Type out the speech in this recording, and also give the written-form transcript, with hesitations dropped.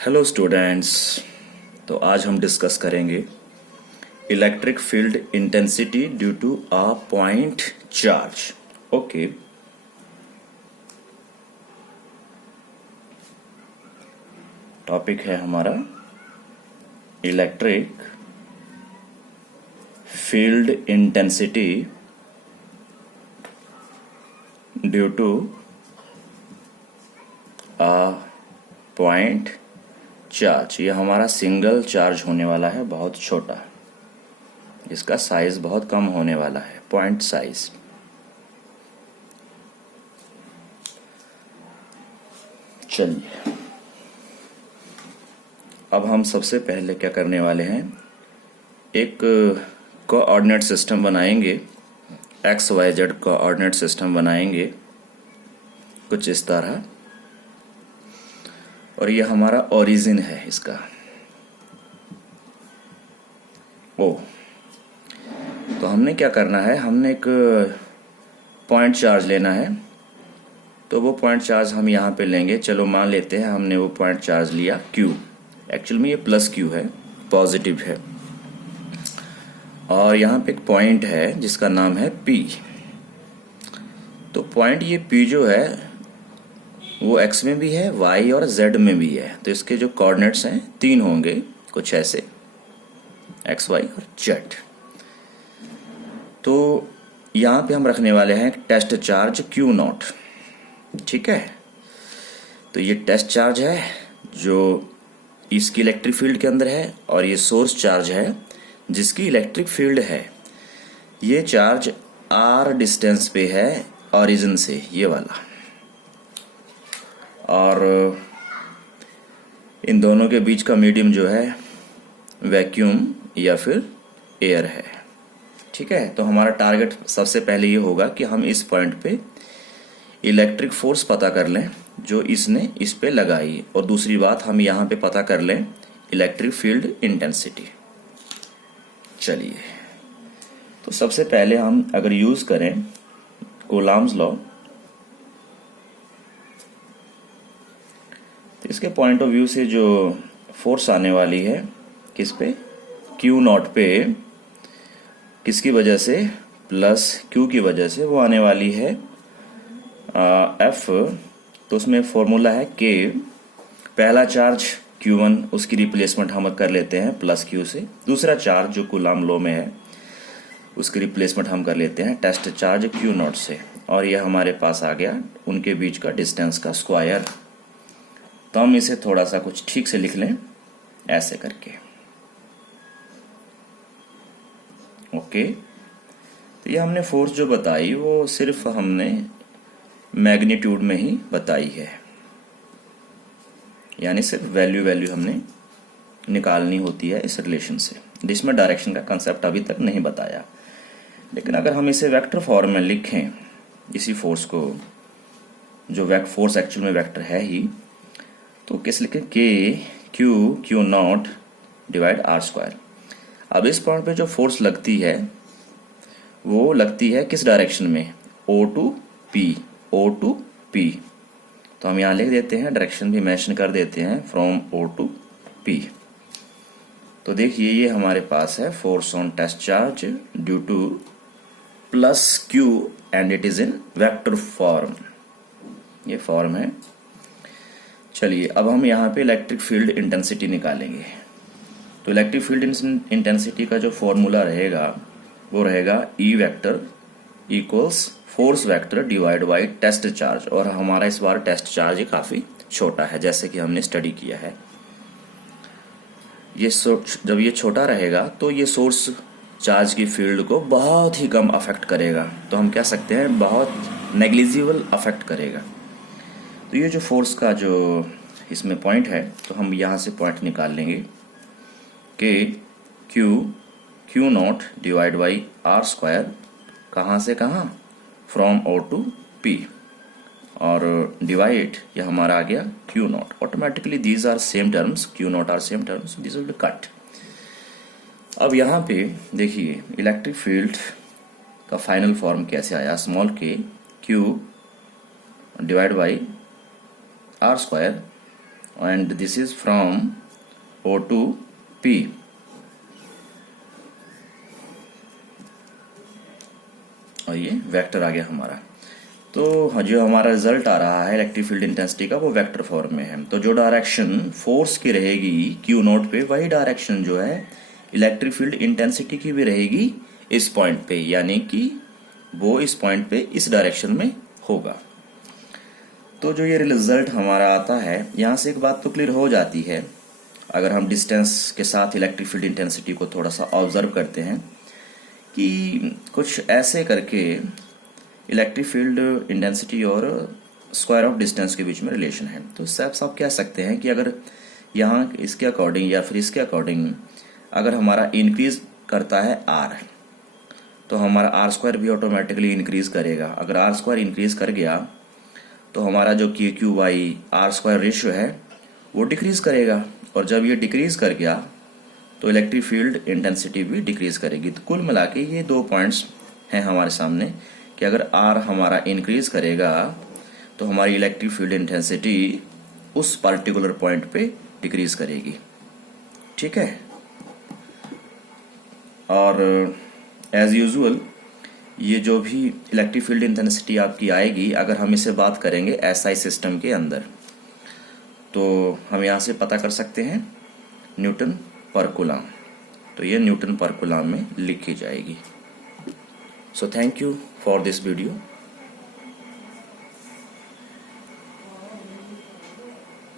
Hello students. तो आज हम डिस्कस करेंगे electric field intensity due to a point charge. Okay, topic है हमारा electric field intensity due to a point charge. ये हमारा सिंगल चार्ज होने वाला है, बहुत छोटा, इसका साइज बहुत कम होने वाला है, पॉइंट साइज। चलिए, अब हम सबसे पहले क्या करने वाले हैं, एक कोऑर्डिनेट सिस्टम बनाएंगे, X Y Z coordinate system बनाएंगे कुछ इस तरह, और ये हमारा ओरिजिन है इसका। ओ, तो हमने क्या करना है, हमने एक पॉइंट चार्ज लेना है। तो वो पॉइंट चार्ज हम यहाँ पे लेंगे। चलो मान लेते हैं हमने वो पॉइंट चार्ज लिया Q। एक्चुअल में ये प्लस Q है, पॉजिटिव है। और यहाँ पे एक पॉइंट है जिसका नाम है P। तो पॉइंट ये P जो है वो x में भी है, y और z में भी है। तो इसके जो कोऑर्डिनेट्स हैं 3 होंगे, कुछ ऐसे, x, y और z। तो यहाँ पे हम रखने वाले हैं टेस्ट चार्ज Q0। ठीक है, तो ये टेस्ट चार्ज है जो इसकी इलेक्ट्रिक फील्ड के अंदर है, और ये सोर्स चार्ज है जिसकी इलेक्ट्रिक फील्ड है। ये चार्ज r डिस्टेंस पे है ओरिजिन से, ये वाला, और इन दोनों के बीच का मीडियम जो है वैक्यूम या फिर एयर है। ठीक है, तो हमारा टारगेट सबसे पहले ये होगा कि हम इस पॉइंट पे इलेक्ट्रिक फोर्स पता कर लें जो इसने इस पे लगाई, और दूसरी बात हम यहाँ पे पता कर लें इलेक्ट्रिक फील्ड इंटेंसिटी। चलिए, तो सबसे पहले हम अगर यूज करें कूलॉम्स लॉ, इसके पॉइंट ऑफ व्यू से जो फोर्स आने वाली है किस पे, Q0 पे, किसकी वजह से, प्लस Q की वजह से, वो आने वाली है F। तो उसमें फॉर्मूला है K। पहला चार्ज Q1, उसकी रिप्लेसमेंट हम कर लेते हैं प्लस Q से। दूसरा चार्ज जो कूलॉम लॉ में है उसकी रिप्लेसमेंट हम कर लेते हैं टेस्ट चार्ज Q0 से, और यह हमारे पास आ गया उनके बीच का डिस्टेंस का स्क्वायर। तो हम इसे थोड़ा सा कुछ ठीक से लिख लें ऐसे करके। ओके, तो ये हमने फोर्स जो बताई वो सिर्फ हमने मैग्नीट्यूड में ही बताई है, यानी सिर्फ वैल्यू हमने निकालनी होती है इस रिलेशन से, जिसमें डायरेक्शन का कंसेप्ट अभी तक नहीं बताया। लेकिन अगर हम इसे वेक्टर फॉर्म में लिखें, इसी फोर्स को, जो फोर्स एक्चुअल में वेक्टर है ही, तो कैसे लिखें, Q0 डिवाइड r²। अब इस पॉइंट पे जो फोर्स लगती है वो लगती है किस डायरेक्शन में, O to P। तो हम यहाँ लिख देते हैं, डायरेक्शन भी मेंशन कर देते हैं, फ्रॉम O to P। तो देखिए ये हमारे पास है force on test charge due to plus Q and it is in vector form, ये फॉर्म है। चलिए, अब हम यहाँ पे इलेक्ट्रिक फील्ड इंटेंसिटी निकालेंगे। तो इलेक्ट्रिक फील्ड इंटेंसिटी का जो फॉर्मूला रहेगा वो रहेगा E vector equals force vector divide by test charge. और हमारा इस बार टेस्ट चार्ज काफ़ी छोटा है, जैसे कि हमने स्टडी किया है। ये जब ये छोटा रहेगा तो ये सोर्स चार्ज की फील्ड को बहुत ही कम अफेक्ट करेगा। तो हम कह सकते हैं बहुत नेग्लिजिबल अफेक्ट करेगा। तो ये जो फोर्स का जो इसमें पॉइंट है, तो हम यहाँ से पॉइंट निकाल लेंगे कि Q0 डिवाइड बाई r², कहाँ से कहाँ, फ्रॉम O to P, और डिवाइड यह हमारा आ गया Q0। Automatically these are same terms, Q0 are same terms, this will be cut. अब यहाँ पे देखिए इलेक्ट्रिक फील्ड का फाइनल फॉर्म कैसे आया, small k Q divide by r² and this is from O to P. और ये vector आ गया हमारा। तो जो हमारा रिजल्ट आ रहा है इलेक्ट्रिक फील्ड इंटेंसिटी का वो वेक्टर फॉर्म में है। तो जो डायरेक्शन फोर्स की रहेगी Q नोट पे, वही डायरेक्शन जो है इलेक्ट्रिक फील्ड इंटेंसिटी की भी रहेगी इस पॉइंट पे, यानी कि वो इस पॉइंट पे इस डायरेक्शन में होगा। तो जो ये रिजल्ट हमारा आता है, यहाँ से एक बात तो क्लियर हो जाती है, अगर हम डिस्टेंस के साथ इलेक्ट्रिक फील्ड इंटेंसिटी को थोड़ा सा ऑब्जर्व करते हैं कि कुछ ऐसे करके इलेक्ट्रिक फील्ड इंटेंसिटी और स्क्वायर ऑफ डिस्टेंस के बीच में रिलेशन है। तो इससे आप कह सकते हैं कि अगर यहाँ इसके अकॉर्डिंग या फिर इसके अकॉर्डिंग अगर हमारा इंक्रीज करता है R, तो हमारा R² भी ऑटोमेटिकली इंक्रीज करेगा। अगर R² इंक्रीज कर गया तो हमारा जो QQ/R² रेशियो है वो डिक्रीज करेगा, और जब ये डिक्रीज कर गया तो इलेक्ट्रिक फील्ड इंटेंसिटी भी डिक्रीज करेगी। तो कुल मिला के ये 2 पॉइंट्स हैं हमारे सामने कि अगर R हमारा इंक्रीज करेगा तो हमारी इलेक्ट्रिक फील्ड इंटेंसिटी उस पर्टिकुलर पॉइंट पे डिक्रीज करेगी। ठीक है। और एज यूजुअल ये जो भी इलेक्ट्रिक फील्ड इंटेंसिटी आपकी आएगी, अगर हम इसे बात करेंगे SI सिस्टम के अंदर, तो हम यहाँ से पता कर सकते हैं न्यूटन पर कूलम। तो ये न्यूटन पर कूलम में लिखी जाएगी। So thank you for this video.